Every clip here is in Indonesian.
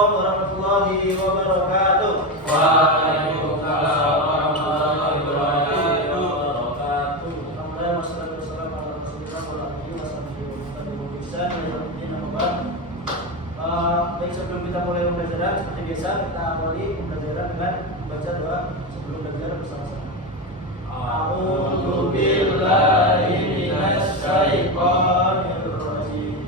Assalamualaikum warahmatullahi wabarakatuh. Waalaikumsalam warahmatullahi wabarakatuh. Alhamdulillah wassalatu wassalamu ala Rasulillah wa ala alihi wasallam. Baik, sebelum kita mulai pembelajaran seperti biasa kita awali pembelajaran dengan membaca doa sebelum belajar bersama-sama. A'udzu billahi minasy syaithanir rajim.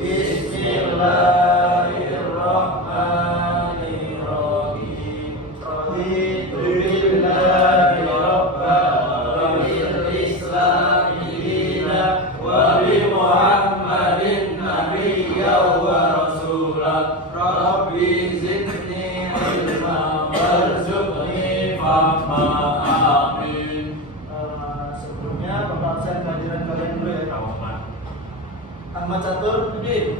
Bismillahirrahmanirrahim. Raditu billahi rabban wa bil islami dinan wa bi Muhammadin nabiyyan wa rasulan. Rabbi zidni ilma warzuqni fahma. Amin. Sebelumnya pembahasan kehadiran kalian dulu ya. Ahmad Catur, Udin,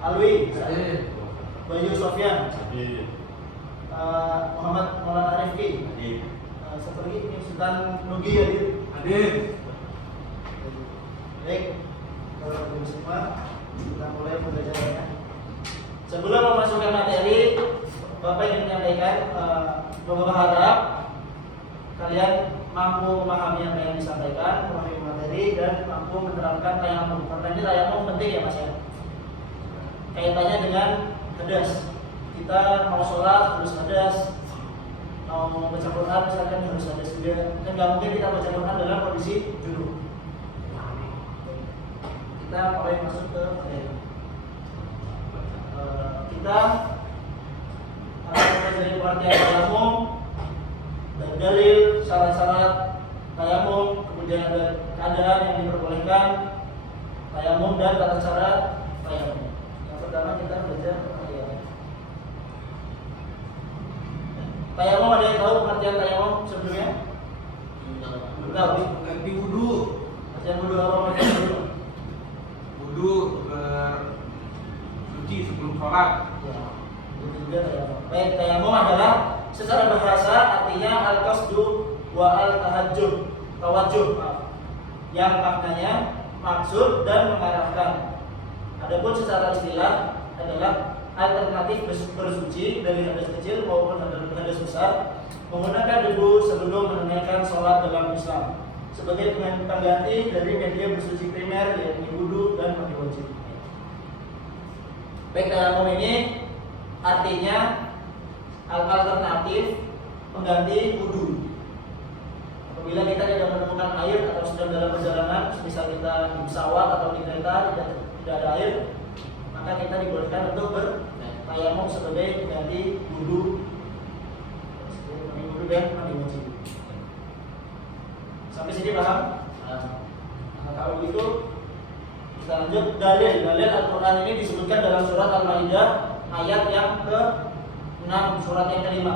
Alwi, Bayu Sofyan, Muhammad Maulana Rifki, satu lagi ini Sultan Nugi hadir. Baik, kalau belum semua kita mulai pembelajarannya. Sebelum memasukkan materi, Bapak ingin menyampaikan bahwa berharap kalian mampu memahami apa yang disampaikan, memahami materi dan mampu menerapkan tayamum. Karena ini tayamum penting ya Mas ya. Kaitannya dengan hadas. Kita mau sholat harus hadas, mau baca Quran misalkan harus hadas juga. Dan nggak mungkin kita baca Quran dalam kondisi junub. Kita mulai masuk ke materi. Kita akan mempelajari pengertian tayamum dan dalil, syarat-syarat tayamum, kemudian ada keadaan yang diperbolehkan tayamum dan tata cara tayamum. Yang pertama kita belajar tayamum. Tayamum, ada yang tahu pengertian tayamum sebelumnya? Tahu? Ganti wudu. Pengertian wudu apa pengertian wudu? Wudu bersuci sebelum sholat. Ya, itu juga tayamum. Baik, tayamum adalah secara bahasa artinya al-qasdu wa al-tahajjud, tawajjuh, yang maknanya maksud dan mengarahkan. Adapun secara istilah adalah alternatif bersuci dari hadas kecil maupun hadas besar menggunakan debu sebelum menunaikan sholat dalam Islam sebagai pengganti dari media bersuci primer yaitu wudu dan mandi wajib. Baik, tayamum ini artinya alternatif pengganti wudu. Apabila kita tidak menemukan air atau sedang dalam perjalanan, misal kita di pesawat atau di kereta tidak ada air, maka kita dibolehkan untuk bertayamum sebagai pengganti wudu, dan mandi wajib. Sampai sini paham? Nah, kalau begitu kita lanjut. Dalil Al-Quran ini disebutkan dalam surat Al-Maidah ayat yang ke-6, surat yang ke-5.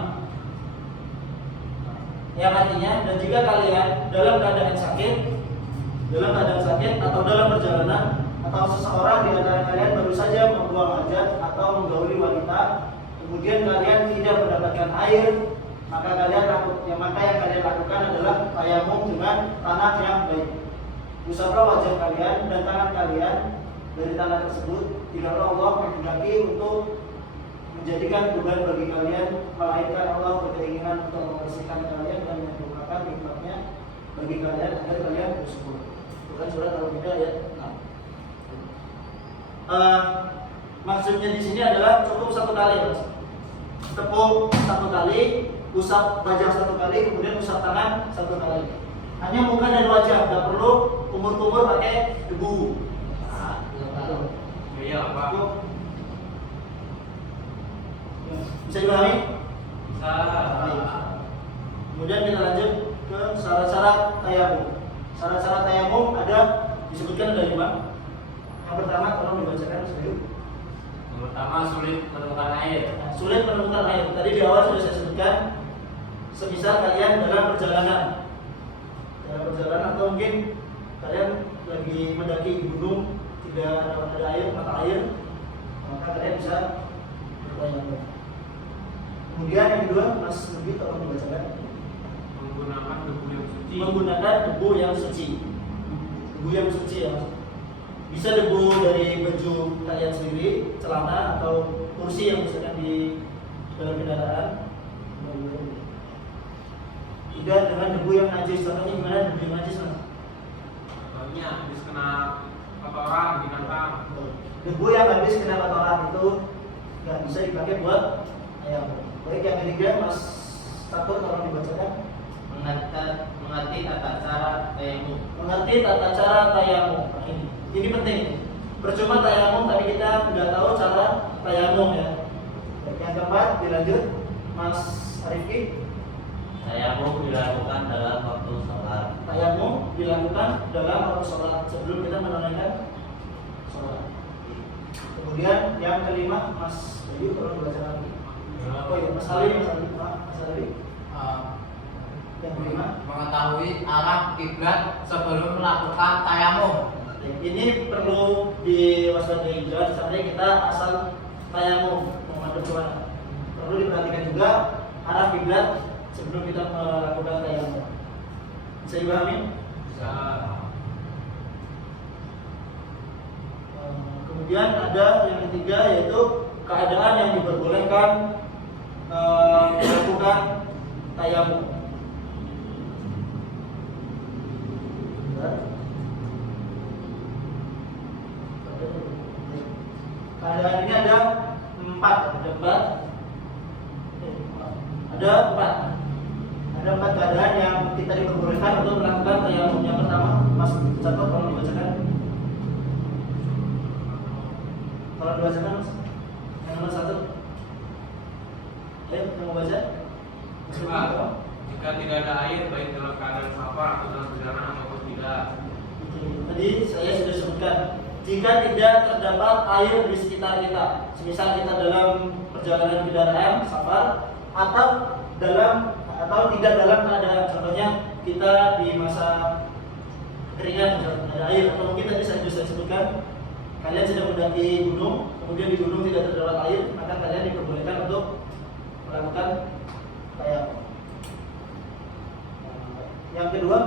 Yang artinya, dan jika kalian dalam keadaan sakit atau dalam perjalanan, atau seseorang di antara kalian baru saja membuang hajat atau menggauli wanita, kemudian kalian tidak mendapatkan air, maka yang kalian lakukan adalah tayamum dengan tanah yang baik. Usaplah wajah kalian dan tangan kalian dari tanah tersebut, tidaklah Allah menghendaki untuk menjadikan beban bagi kalian, melainkan Allah berkeinginan untuk membersihkan kalian dan menyempurnakan nikmatnya bagi kalian agar kalian bersyukur. Bukan surat Al-Maidah ayat 6. Maksudnya di sini adalah cukup satu kali, Mas. Tepuk satu kali, usap wajah satu kali, kemudian usap tangan satu kali. Hanya muka dan wajah, tidak perlu kumur-kumur pakai debu. Iya, Pak. Bisa dipahami? Bisa. Kemudian kita lanjut ke syarat-syarat tayamum. Syarat-syarat tayamum ada disebutkan ada 5. Yang pertama, tolong dibacakan sedikit. Yang pertama, sulit menemukan air. Sulit menemukan air. Tadi di awal sudah saya sebutkan. Semisal kalian dalam perjalanan atau mungkin kalian lagi mendaki gunung, tidak ada air, mata air, maka kalian bisa bertayamum. Kemudian yang kedua, Mas Nugi tolong dibacakan. Menggunakan debu yang suci. Menggunakan debu yang suci. Debu yang suci ya. Bisa debu dari baju kalian sendiri, celana atau kursi yang misalkan di dalam kendaraan. Tidak dengan debu yang najis. Contohnya gimana debu yang najis, Mas? Contohnya habis kena kotoran binatang. Debu yang habis kena kotoran itu nggak bisa dipakai buat ayam. Baik, yang ketiga Mas Catur tolong dibacakan. Mengerti tata cara tayamum. Mengerti tata cara tayamum. Ini penting. Percuma tayamum tapi kita nggak tahu cara tayamum ya. Baik, yang keempat dilanjut Mas Arifki. Tayamum dilakukan dalam waktu sholat. Tayamum dilakukan dalam waktu sholat sebelum kita menunaikan sholat. Kemudian yang kelima Mas Bayu tolong dibacakan lagi. Oh iya, Mas Ali, Mas Ali. Yang kelima, Mengetahui arah kiblat sebelum melakukan tayamum. ini perlu diwaspadai juga. Seandainya kita asal tayamum menghadap ke mana, perlu diperhatikan juga arah kiblat sebelum kita melakukan tayamum. Bisa dipahami? Bisa. Kemudian ada yang ketiga yaitu keadaan yang diperbolehkan melakukan tayamum. Keadaan ini ada empat. Ada empat keadaan yang kita diperbolehkan untuk melakukan tayamum. Yang pertama, Mas Catur tolong dibacakan. Tolong dibacakan, Mas. Yang nomor satu. Ayo, yang mau baca? Coba. Jika tidak ada air baik dalam keadaan safar atau dalam perjalanan maupun tidak. Tadi saya sudah sebutkan, jika tidak terdapat air di sekitar kita, semisal kita dalam perjalanan kendaraan safar atau tidak dalam keadaan, contohnya kita di masa keringat ada air, atau mungkin tadi saya sudah sebutkan kalian sedang mendaki gunung, kemudian di gunung tidak terdapat air, maka kalian diperbolehkan untuk melakukan tayamum. Yang kedua,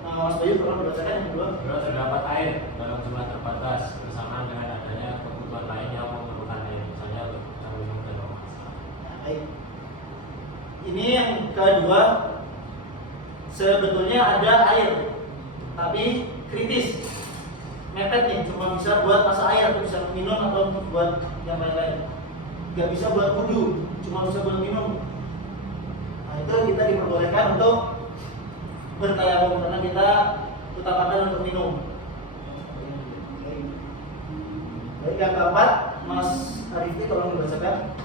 Mas Bayu tolong dibacakan yang kedua. Kalau terdapat air dalam jumlah terbatas bersamaan dengan adanya kebutuhan lain yang memerlukan air, misalnya untuk minum dan memasak. Baik. Ini yang kedua, sebetulnya ada air, tapi kritis, mepet nih, cuma bisa buat masak air, atau bisa minum atau untuk buat yang lain-lain. Gak bisa buat wudu, cuma bisa buat minum. Nah itu kita diperbolehkan untuk bertayamum karena kita utamakan untuk minum. Baik, yang keempat, Mas Arifi tolong dibacakan.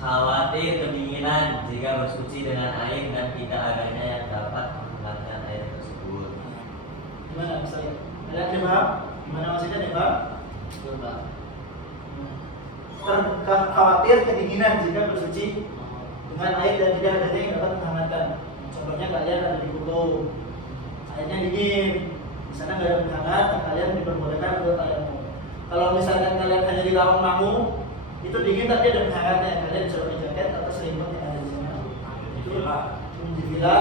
Khawatir kedinginan jika bersuci dengan air dan tidak adanya yang dapat menghilangkan air tersebut. Gimana saya? Ada yang paham? Gimana maksudnya nih Pak? Coba. Khawatir kedinginan jika bersuci dengan air dan tidak adanya yang dapat menghangatkan. Contohnya kalian ada di kutub, airnya dingin, di sana nggak ada penghangat, kalian diperbolehkan untuk tayamum. Kalau misalkan kalian hanya di lawang mangu, itu dingin tapi ada penghangatnya, kalian bisa pakai jaket atau selimut yang ada di sana. Itu di villa,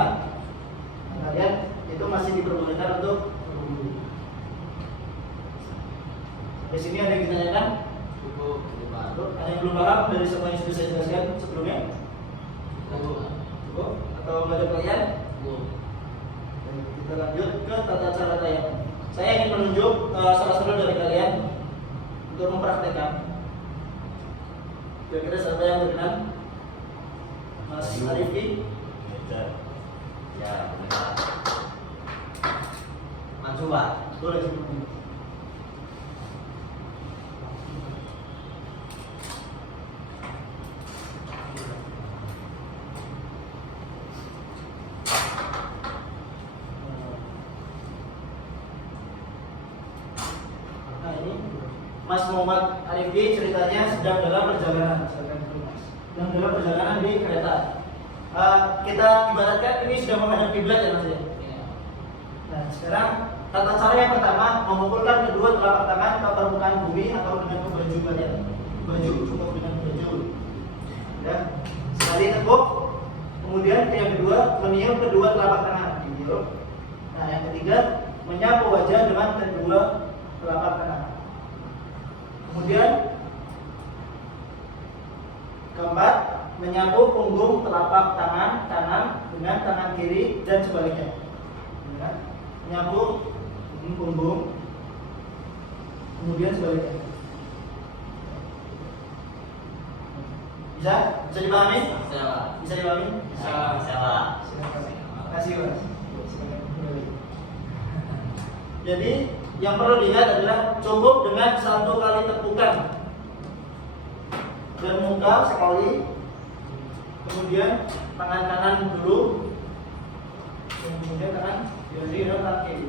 kalian itu masih diperbolehkan untuk berwudu. Di sini ada yang ditanyakan? Cukup. Ada yang belum paham dari semua yang sudah saya jelaskan sebelumnya? Cukup? Atau nggak ada pertanyaan? Baik, kita lanjut ke tata cara tayamum. Saya ingin menunjuk salah satu dari kalian untuk mempraktekkan. Kira-kira siapa yang berkenan? Mas Arifki? Ya, benar. Mansuba. Boleh sebelum. Nah ini Mas Muhammad Arifki ceritanya sedang dalam perjalanan, sedang dalam perjalanan di kereta. Kita ibaratkan ini sudah menghadap kiblat ya Mas ya. Nah sekarang tata cara yang pertama mengumpulkan kedua telapak tangan ke permukaan bumi atau dengan baju kalian, baju cukup dengan baju. Ya, sekali tekuk. Kemudian yang kedua meniup kedua telapak tangan, ditiup. Nah yang ketiga menyapu wajah dengan kedua telapak tangan. Kemudian keempat, menyapu punggung telapak tangan kanan dengan tangan kiri dan sebaliknya. Ya. Menyapu punggung, kemudian sebaliknya. Bisa? Bisa dipahami? Bisa, Pak. Bisa dipahami? Bisa, Pak. Terima kasih, Mas. Jadi yang perlu dilihat adalah cukup dengan 1 kali tepukan dan muka sekali, kemudian tangan kanan dulu, kemudian tangan kiri dan tangan kiri.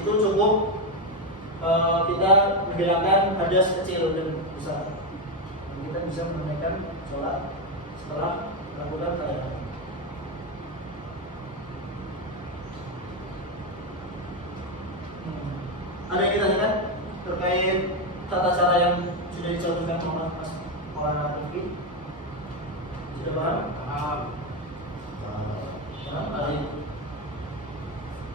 Itu cukup kita menghilangkan hadas kecil dan besar. Dan kita bisa menunaikan sholat setelah melakukan tayammum. Ada yang ditanyakan terkait tata cara yang sudah dicontohkan oleh Mas Maulana Rifki? Sudah paham? Paham. Baik.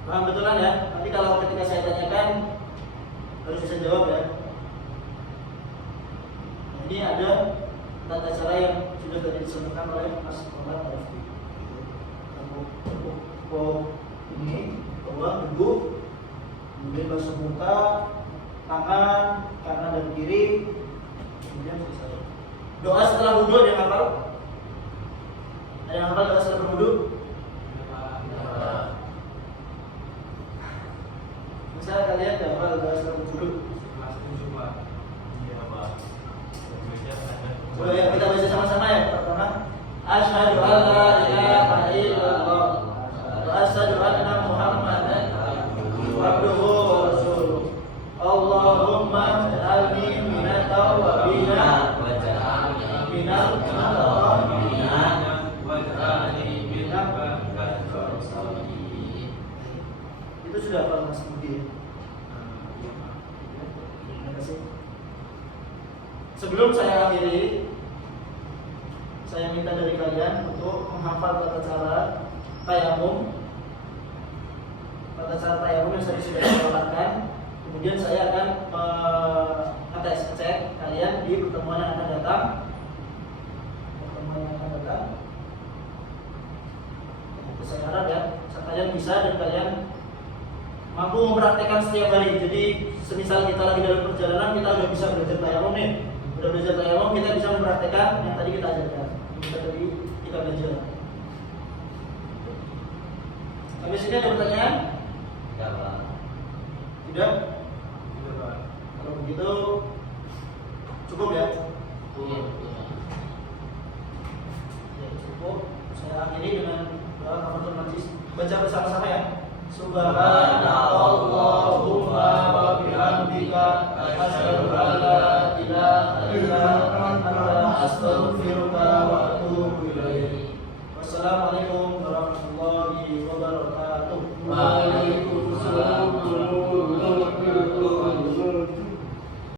Paham betulan ya? Nanti kalau ketika saya tanyakan harus bisa jawab ya. Nah, ini ada tata cara yang sudah tadi dicontohkan oleh Mas Maulana Rifki. Tepuk ini, bawah, duduk, kemudian basuh muka, tangan kanan dan kiri, kemudian selesai. Doa setelah wudhu ada yang hafal? Ada yang hafal doa setelah berwudhu? Misalnya kalian tidak hafal doa setelah berwudhu? Coba ya kita baca sama-sama ya. Pertama, asyhadu an la ilaha illallah wa asyhadu anna Muhammadan abduhu wa rasuluh. Allahumma ij'alni minat tawwabina wa ij'alni minal mutatahhirina wa ij'alni minal mutatahhirin. Itu sudah hafal Mas Budi. Terima kasih. Sebelum saya akhiri, saya minta dari kalian untuk menghafal tata cara tayammum. Tata cara tayammum yang saya sudah dapatkan. Kemudian saya akan ngecek kalian di pertemuan yang akan datang. Saya harap ya, kalian bisa dan kalian mampu mempraktekkan setiap hari. Jadi semisal kita lagi dalam perjalanan, kita udah bisa belajar tayammum nih. Udah belajar tayammum, kita bisa mempraktekkan yang tadi kita ajarkan. Yang tadi kita belajar. Sampai sini ada pertanyaan? Tidak, Pak. Tidak? Kalau begitu cukup ya? Iya. Ya cukup. Saya akhiri dengan doa kafaratul majlis. Baca bersama-sama ya. Subhanallahumma wa bihamdika asyhadu an la